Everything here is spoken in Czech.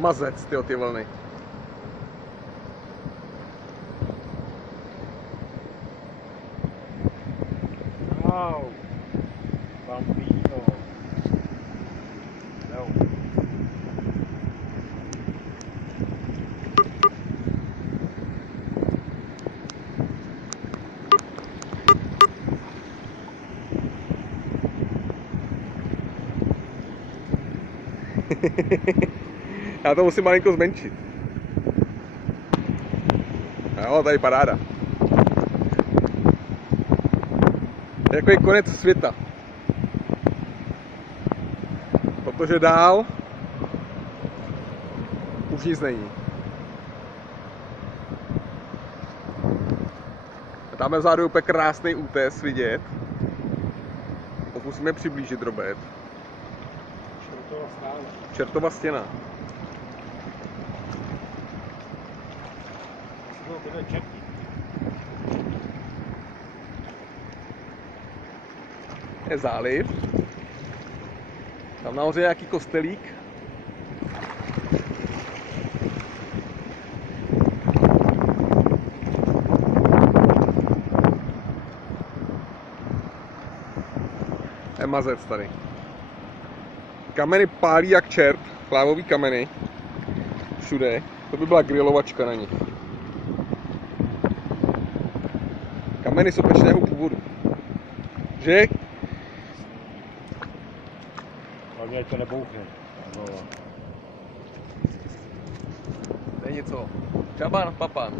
Mazec, ty vlny. Wow, bambino. No. Já to musím malinko zmenšit. Jo, tady paráda. Jako je konec světa. Protože dál už nic není. A tam vzadu je úplně krásný útes vidět. Musíme přiblížit, Robert. Čertova stěna. Je záliv. Tam nahoře je nějaký kostelík. Je mazec tady. Kameny pálí jak čert, lávový kameny. Všude. To by byla grilovačka na nich. Kameny jsou pečného původu. Že? Hlavně ať to nebouchne. To je něco. Čaban, papan.